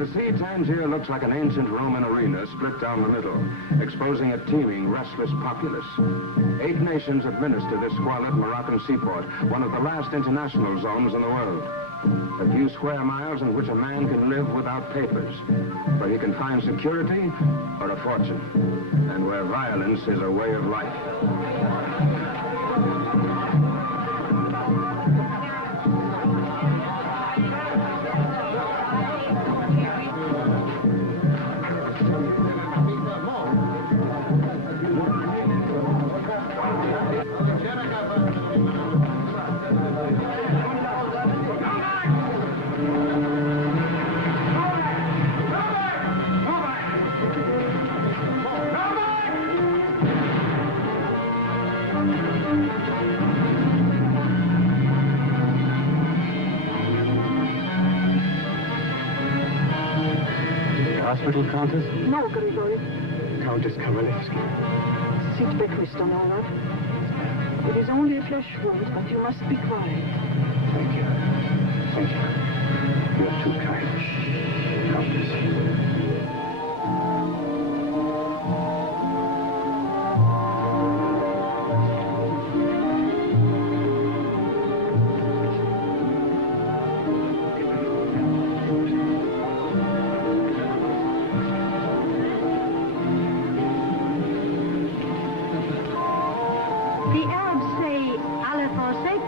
the sea, Tangier looks like an ancient Roman arena split down the middle, exposing a teeming, restless populace. 8 nations administer this squalid Moroccan seaport, one of the last international zones in the world. A few square miles in which a man can live without papers, where he can find security or a fortune, and where violence is a way of life. Hospital, Countess? No, Grigori. Countess Kavalevsky. Sit back, Mr. Novak. It is only a flesh wound, but you must be quiet. Thank you. Thank you. You're too kind, Countess.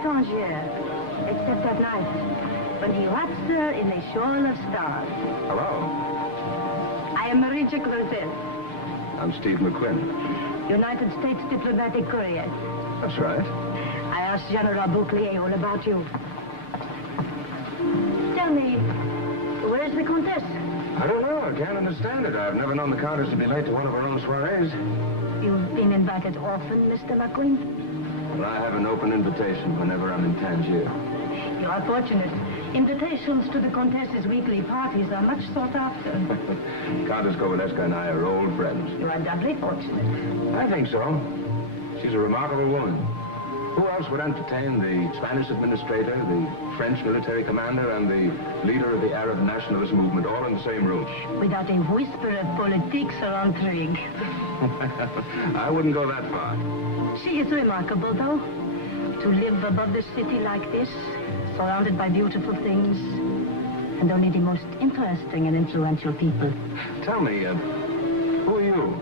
Tangier, except at night, when he wraps her in a shawl of stars. Hello. I am Maria Countess. I'm Steve McQuinn. United States Diplomatic Courier. That's right. I asked General Bouclier all about you. Tell me, where's the Countess? I don't know. I can't understand it. I've never known the Countess to be late to one of her own soirees. You've been invited often, Mr. McQueen? Well, I have an open invitation whenever I'm in Tangier. You are fortunate. Invitations to the Countess's weekly parties are much sought after. Countess Kovalevska and I are old friends. You are doubly fortunate. I think so. She's a remarkable woman. Who else would entertain the Spanish administrator, the French military commander, and the leader of the Arab nationalist movement all in the same room? Without a whisper of politics or intrigue. I wouldn't go that far. She is remarkable, though. To live above the city like this, surrounded by beautiful things, and only the most interesting and influential people. Tell me, who are you?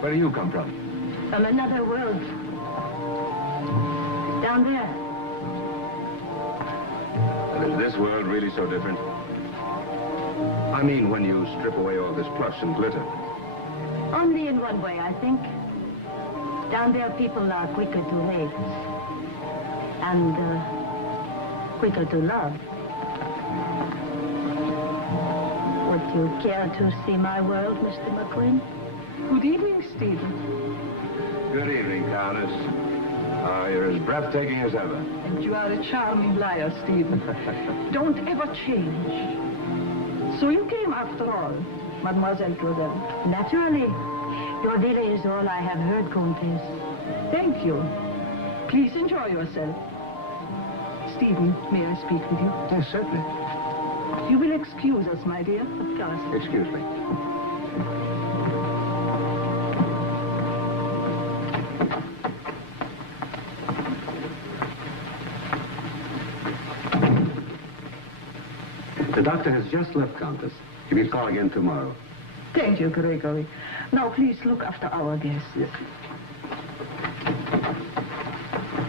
Where do you come from? From another world. Down there. And is this world really so different? I mean, when you strip away all this plush and glitter. Only in one way, I think. Down there, people are quicker to hate. And, quicker to love. Would you care to see my world, Mr. McQueen? Good evening, Stephen. Good evening, Countess. You're as breathtaking as ever. And you are a charming liar, Stephen. Don't ever change. So you came after all, Mademoiselle Claudel. Naturally. Your delay is all I have heard, Countess. Thank you. Please enjoy yourself. Stephen, may I speak with you? Yes, certainly. You will excuse us, my dear. Of course. Excuse me. The doctor has just left, Countess. He will call again tomorrow. Thank you, Gregory. Now, please look after our guests. Yes.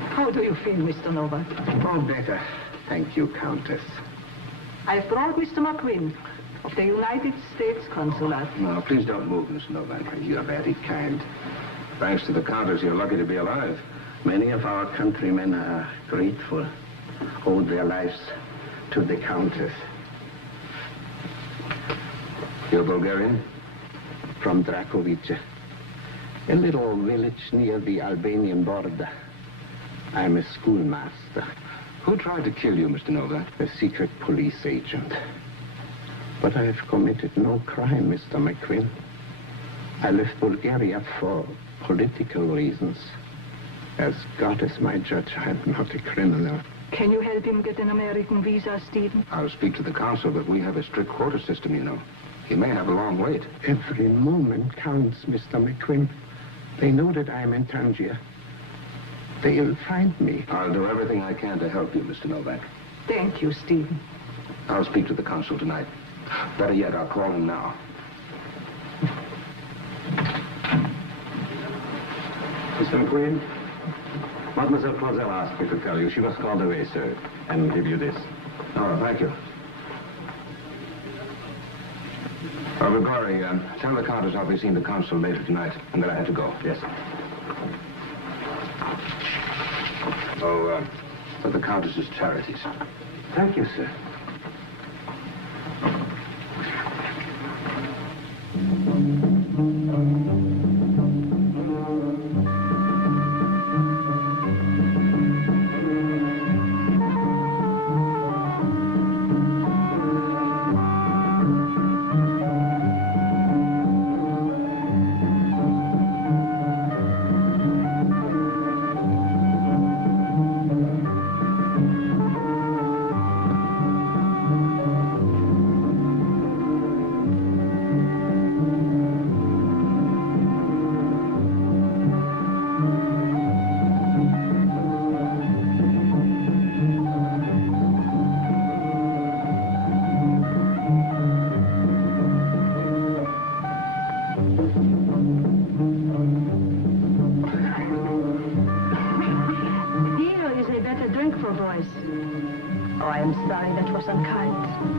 How do you feel, Mr. Novak? Oh, better. Thank you, Countess. I've brought Mr. McQueen of the United States Consulate. No, please don't move, Miss Novak. You are very kind. Thanks to the Countess, you're lucky to be alive. Many of our countrymen are grateful, owe their lives to the Countess. You're Bulgarian? From Drakovice, a little village near the Albanian border. I'm a schoolmaster. Who tried to kill you, Mr. Novak? A secret police agent. But I have committed no crime, Mr. McQueen. I left Bulgaria for political reasons. As God is my judge, I'm not a criminal. Can you help him get an American visa, Stephen? I'll speak to the consul, but we have a strict quota system, you know. He may have a long wait. Every moment counts, Mr. McQuinn. They know that I'm in Tangier. They'll find me. I'll do everything I can to help you, Mr. Novak. Thank you, Stephen. I'll speak to the consul tonight. Better yet, I'll call him now. Mr. McQueen, Mademoiselle Clausel asked me to tell you she was called away, sir, and give you this. Oh, thank you. Grigori, tell the Countess I'll be seeing the consul later tonight, and that I had to go. Yes, sir. Oh, for the Countess's charities. Thank you, sir.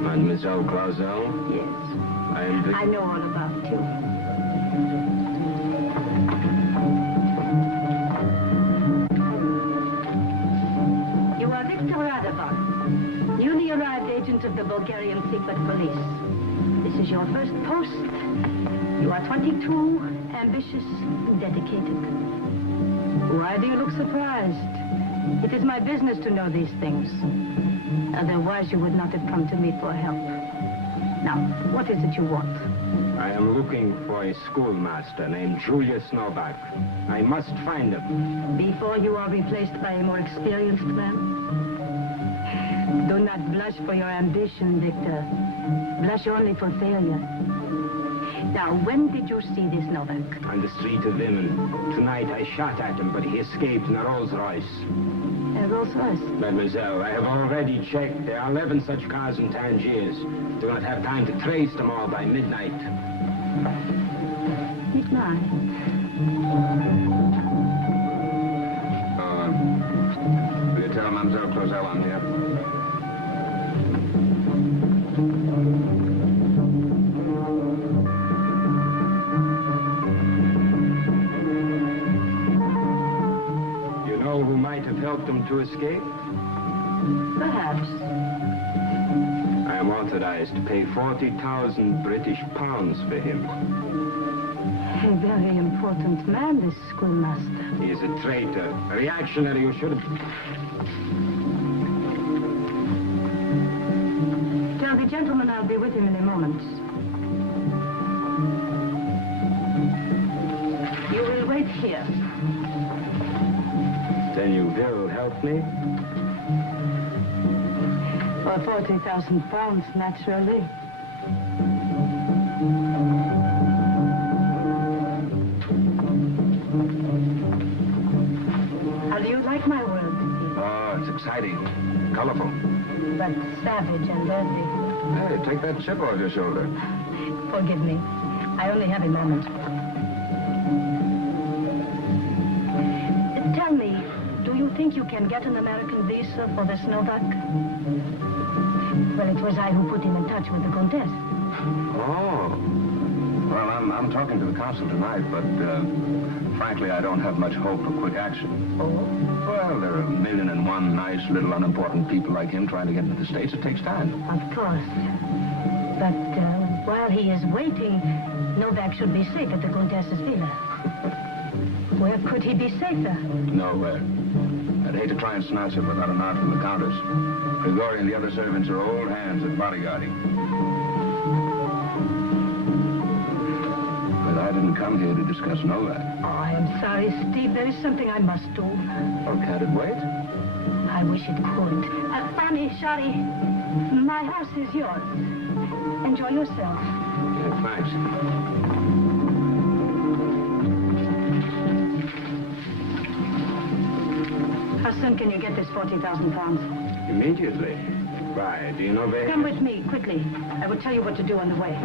Mademoiselle Clausel? Yes. I know all about you. You are Victor Radovan, newly arrived agent of the Bulgarian secret police. This is your first post. You are 22, ambitious, and dedicated. Why do you look surprised? It is my business to know these things. Otherwise, you would not have come to me for help. Now, what is it you want? I am looking for a schoolmaster named Julius Novak. I must find him. Before you are replaced by a more experienced man? Do not blush for your ambition, Victor. Blush only for failure. Now, when did you see this Novak? On the street of Vimen. Tonight I shot at him, but he escaped in a Rolls Royce. A Rolls Royce? Mademoiselle, I have already checked. There are 11 such cars in Tangiers. Do not have time to trace them all by midnight. Midnight? Will you tell Mademoiselle Clausel I'm here? Who might have helped him to escape? Perhaps. I am authorized to pay 40,000 British pounds for him. A very important man, this schoolmaster. He is a traitor, a reactionary who should have... Tell the gentleman I'll be with him in a moment. You will wait here. Then you will help me? For 40,000 pounds, naturally. How do you like my world? Oh, it's exciting. Colorful. But savage and dirty. Hey, take that chip off your shoulder. Forgive me. I only have a moment. Tell me, do you think you can get an American visa for this Novak? Well, it was I who put him in touch with the Countess. Oh. Well, I'm talking to the consul tonight, but frankly, I don't have much hope of quick action. Oh? Well, there are 1,000,001 nice little unimportant people like him trying to get into the States. It takes time. Of course. But while he is waiting, Novak should be safe at the Countess's villa. Where could he be safer? Nowhere. I'd hate to try and snatch him without a nod from the Countess. Grigori and the other servants are old hands at bodyguarding. But I didn't come here to discuss Novak. Oh, I am sorry, Steve. There is something I must do. Oh, can't it wait? I wish it could. Fanny, Shari, my house is yours. Enjoy yourself. Yeah, thanks. How soon can you get this 40,000 pounds? Immediately. Why, do you know where... Come with me, quickly. I will tell you what to do on the way.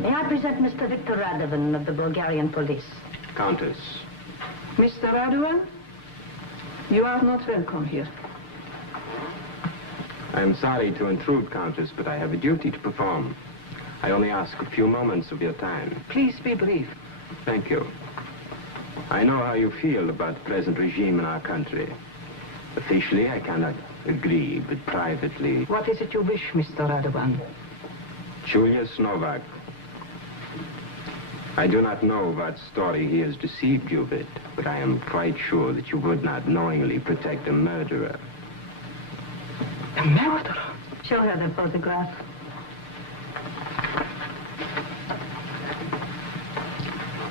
May I present Mr. Victor Radovan of the Bulgarian police? Countess. Mr. Radovan, you are not welcome here. I'm sorry to intrude, Countess, but I have a duty to perform. I only ask a few moments of your time. Please be brief. Thank you. I know how you feel about the present regime in our country. Officially, I cannot agree, but privately... What is it you wish, Mr. Radovan? Julius Novak. I do not know what story he has deceived you with, but I am quite sure that you would not knowingly protect a murderer. A murderer? Show her the photograph.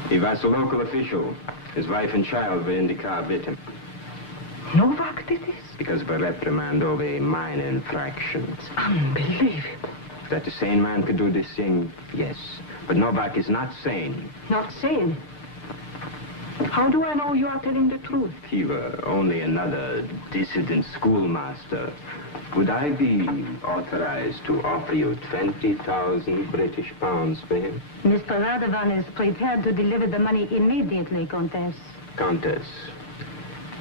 He was a local official. His wife and child were in the car with him. Novak did this? Because of a reprimand over a minor infraction. It's unbelievable. That a sane man could do this thing, yes. But Novak is not sane. Not sane? How do I know you are telling the truth? If he were only another dissident schoolmaster, would I be authorized to offer you 20,000 British pounds for him? Mr. Radovan is prepared to deliver the money immediately, Countess. Countess,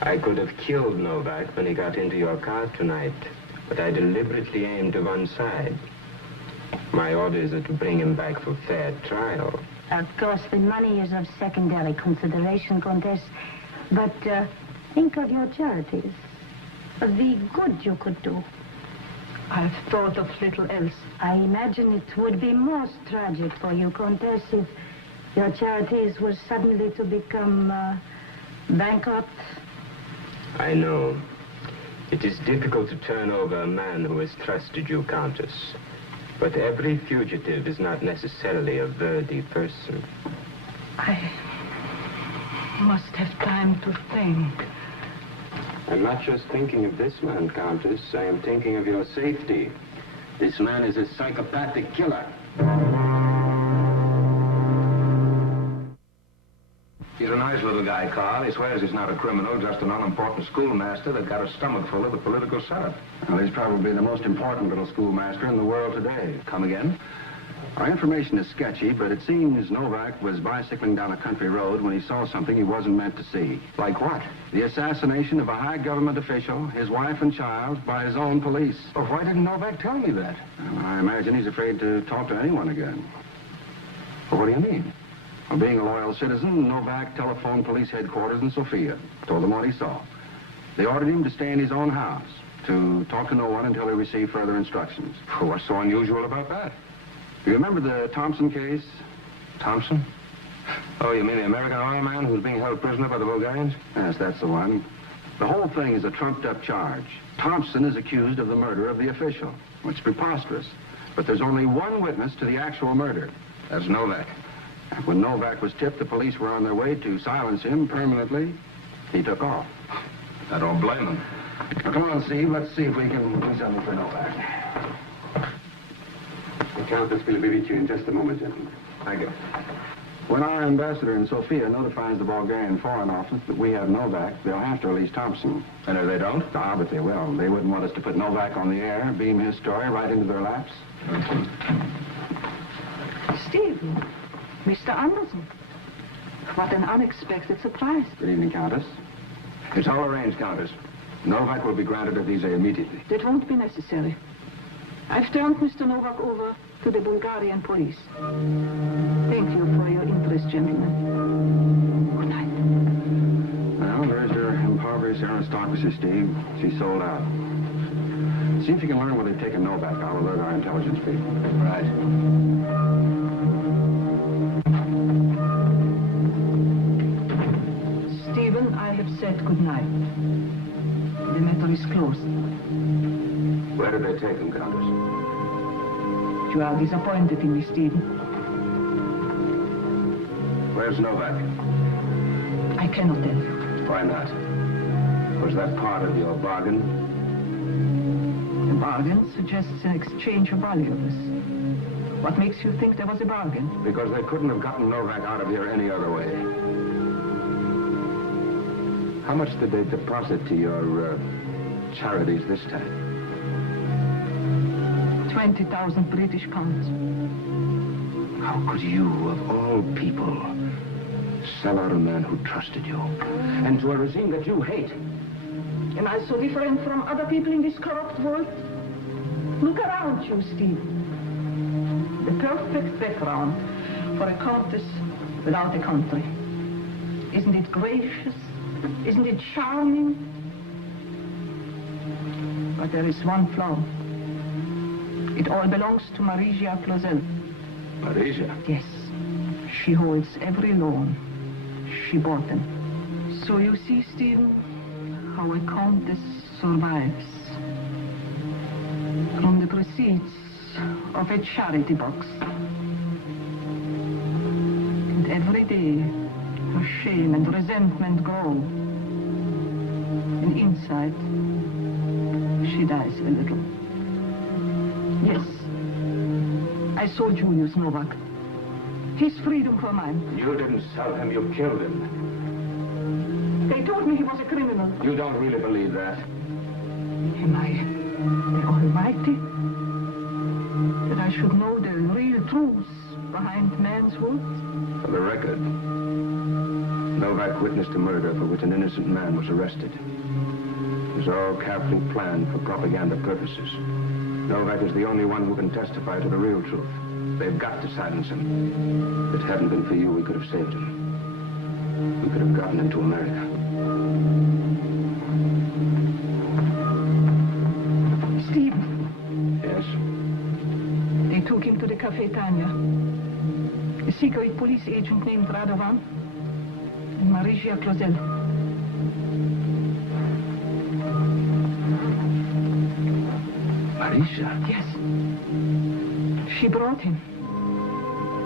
I could have killed Novak when he got into your car tonight, but I deliberately aimed to one side. My orders are to bring him back for fair trial. Of course, the money is of secondary consideration, Countess. But think of your charities, of the good you could do. I've thought of little else. I imagine it would be most tragic for you, Countess, if your charities were suddenly to become bankrupt. I know. It is difficult to turn over a man who has trusted you, Countess. But every fugitive is not necessarily a worthy person. I must have time to think. I'm not just thinking of this man, Countess. I am thinking of your safety. This man is a psychopathic killer. He's a nice little guy, Carl. He swears he's not a criminal, just an unimportant schoolmaster that got a stomach full of the political setup. Well, he's probably the most important little schoolmaster in the world today. Come again? Our information is sketchy, but it seems Novak was bicycling down a country road when he saw something he wasn't meant to see. Like what? The assassination of a high government official, his wife and child, by his own police. Well, why didn't Novak tell me that? Well, I imagine he's afraid to talk to anyone again. Well, what do you mean? Well, being a loyal citizen, Novak telephoned police headquarters in Sofia, told them what he saw. They ordered him to stay in his own house, to talk to no one until he received further instructions. Well, what's so unusual about that? You remember the Thompson case? Thompson? Oh, you mean the American oil man who's being held prisoner by the Bulgarians? Yes, that's the one. The whole thing is a trumped-up charge. Thompson is accused of the murder of the official. It's preposterous. But there's only one witness to the actual murder. That's Novak. When Novak was tipped, the police were on their way to silence him permanently. He took off. I don't blame him. Now, come on, Steve. Let's see if we can do something for Novak. The Countess will be with you in just a moment, gentlemen. Thank you. When our ambassador in Sofia notifies the Bulgarian Foreign Office that we have Novak, they'll have to release Thompson. And if they don't? Ah, but they will. They wouldn't want us to put Novak on the air, beam his story right into their laps. Steve, Mr. Anderson. What an unexpected surprise. Good evening, Countess. It's all arranged, Countess. Novak will be granted a visa immediately. That won't be necessary. I've turned Mr. Novak over to the Bulgarian police. Thank you for your interest, gentlemen. Good night. Well, there's your impoverished Irish aristocracy, Steve. She's sold out. See if you can learn where they've taken Novak. I'll alert our intelligence people. Right. Stephen, I have said good night. The matter is closed. Where did they take him, Countess? You are disappointed in me, Stephen. Where's Novak? I cannot tell you. Why not? Was that part of your bargain? The bargain suggests an exchange of valuables. What makes you think there was a bargain? Because they couldn't have gotten Novak out of here any other way. How much did they deposit to your charities this time? 20,000 British pounds. How could you, of all people, sell out a man who trusted you? And to a regime that you hate? Am I so different from other people in this corrupt world? Look around you, Steve. The perfect background for a countess without a country. Isn't it gracious? Isn't it charming? But there is one flaw. It all belongs to Marija Clausel. Marija? Yes. She holds every loan. She bought them. So you see, Stephen, how a countess survives. From the proceeds of a charity box. And every day, her shame and resentment grow. And inside, she dies a little. Yes, I sold Julius Novak. His freedom for mine. You didn't sell him, you killed him. They told me he was a criminal. You don't really believe that? Am I the Almighty? That I should know the real truths behind man's words? For the record, Novak witnessed a murder for which an innocent man was arrested. It was all carefully planned for propaganda purposes. Novak is the only one who can testify to the real truth. They've got to silence him. If it hadn't been for you, we could have saved him. We could have gotten him to America. Steve. Yes? They took him to the Café Tangier. A secret police agent named Radovan and Marija Clausel. Marija? Yes. She brought him.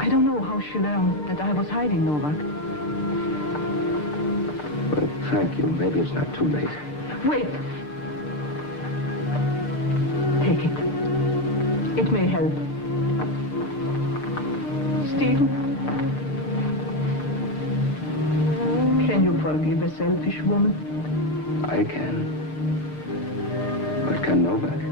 I don't know how she learned that I was hiding Novak. Well, thank you. Maybe it's not too late. Wait. Take it. It may help. Stephen? Can you forgive a selfish woman? I can. But can Novak?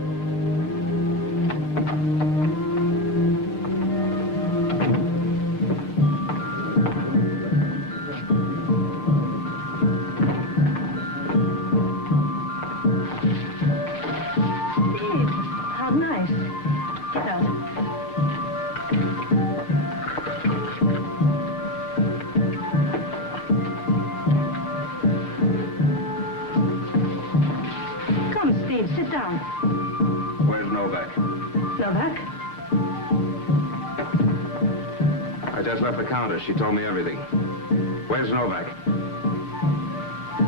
Left the Countess. She told me everything. Where's Novak?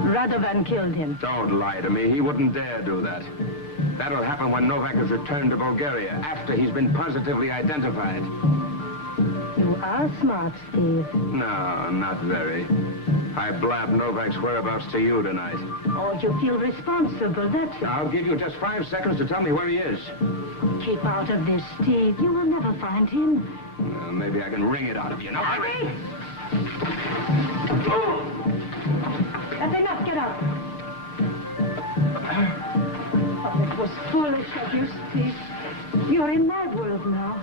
Radovan killed him. Don't lie to me. He wouldn't dare do that. That'll happen when Novak is returned to Bulgaria, after he's been positively identified. You are smart, Steve. No, not very. I blabbed Novak's whereabouts to you tonight. Oh, you feel responsible, that's it. I'll give you just 5 seconds to tell me where he is. Keep out of this, Steve. You will never find him. Maybe I can wring it out of you. No, Hurry! Oh! That's enough. Get up. Oh, it was foolish of you, Steve. You're in my world now.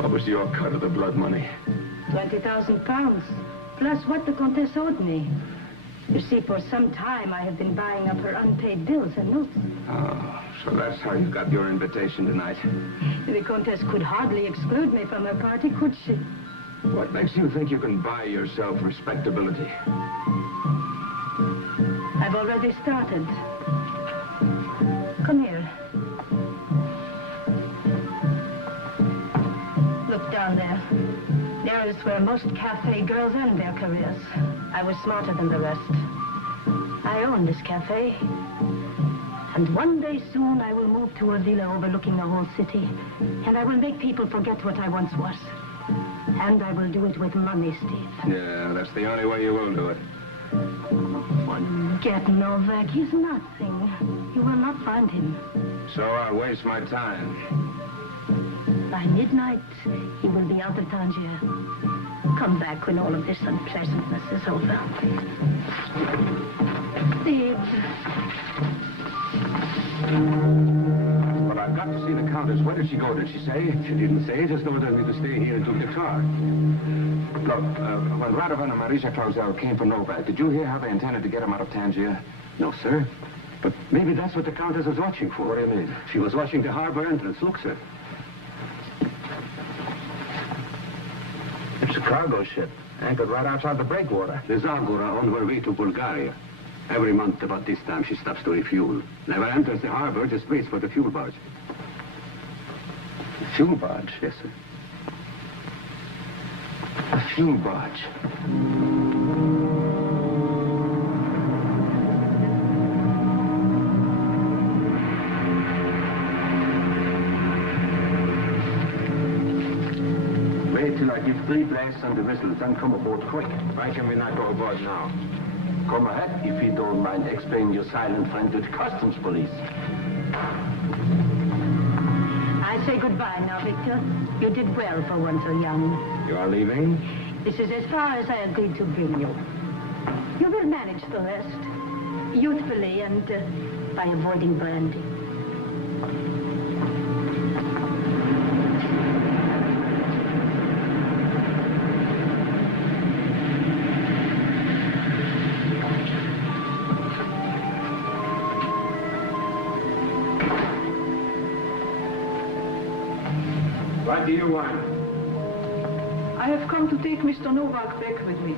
What was your cut of the blood money? 20,000 pounds. Plus what the Countess owed me. You see, for some time I have been buying up her unpaid bills and notes. Oh, so that's how you got your invitation tonight. The Countess could hardly exclude me from her party, could she? What makes you think you can buy yourself respectability? I've already started. Come here. Look down there. There is where most cafe girls end their careers. I was smarter than the rest. I own this cafe. And one day soon I will move to a villa overlooking the whole city. And I will make people forget what I once was. And I will do it with money, Steve. Yeah, that's the only way you will do it. Forget Novak. He's nothing. You will not find him. So I'll waste my time. By midnight, he will be out of Tangier. Come back when all of this unpleasantness is over. Steve. But I've got to see the Countess. Where did she go? Did she say? She didn't say. Just told me to stay here and took the car. Look, when Radovan and Marisha Clausel came for Novak, did you hear how they intended to get him out of Tangier? No, sir. But maybe that's what the Countess was watching for. What do you mean? She was watching the harbor entrance. Look, sir. It's a cargo ship, anchored right outside the breakwater. The Zagora on her way to Bulgaria. Every month about this time, she stops to refuel. Never enters the harbor, just waits for the fuel barge. A fuel barge? Yes, sir. A fuel barge. Wait till I give 3 blasts on the whistle, then come aboard quick. Why can we not go aboard now? Come ahead, if you don't mind explaining your silent friend to the customs police. I say goodbye now, Victor. You did well for one so young. You are leaving? This is as far as I agreed to bring you. You will manage the rest. Youthfully and by avoiding brandy. What do you want? I have come to take Mr. Novak back with me.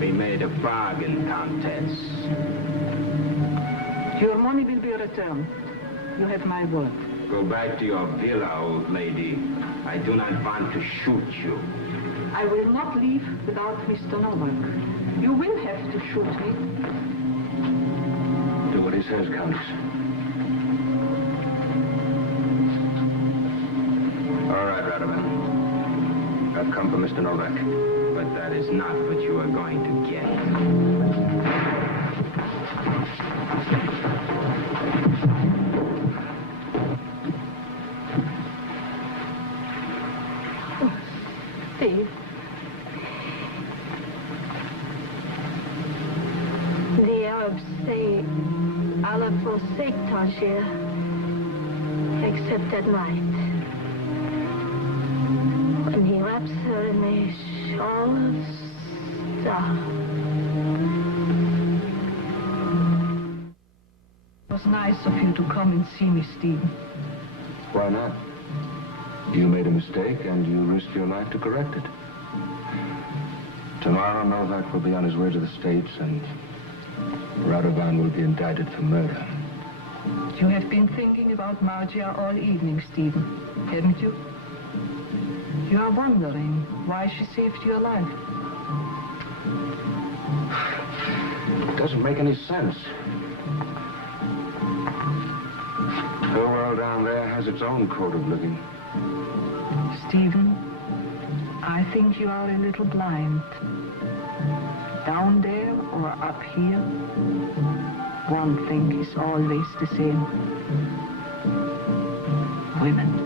We made a bargain, Countess. Your money will be returned. You have my word. Go back to your villa, old lady. I do not want to shoot you. I will not leave without Mr. Novak. You will have to shoot me. Do what he says, Countess. All right, Radovan. I've come for Mr. Novak. But that is not what you are going to get. Steve. The Arabs say Allah forsake Tangier, except at night. When he wraps her in a shawl of stars. It was nice of you to come and see me, Stephen. Why not? You made a mistake, and you risked your life to correct it. Tomorrow, Novak will be on his way to the States, and Radovan will be indicted for murder. You have been thinking about Margia all evening, Stephen, haven't you? You are wondering why she saved your life. It doesn't make any sense. Her world down there has its own code of living. Stephen, I think you are a little blind. Down there or up here, one thing is always the same. Women.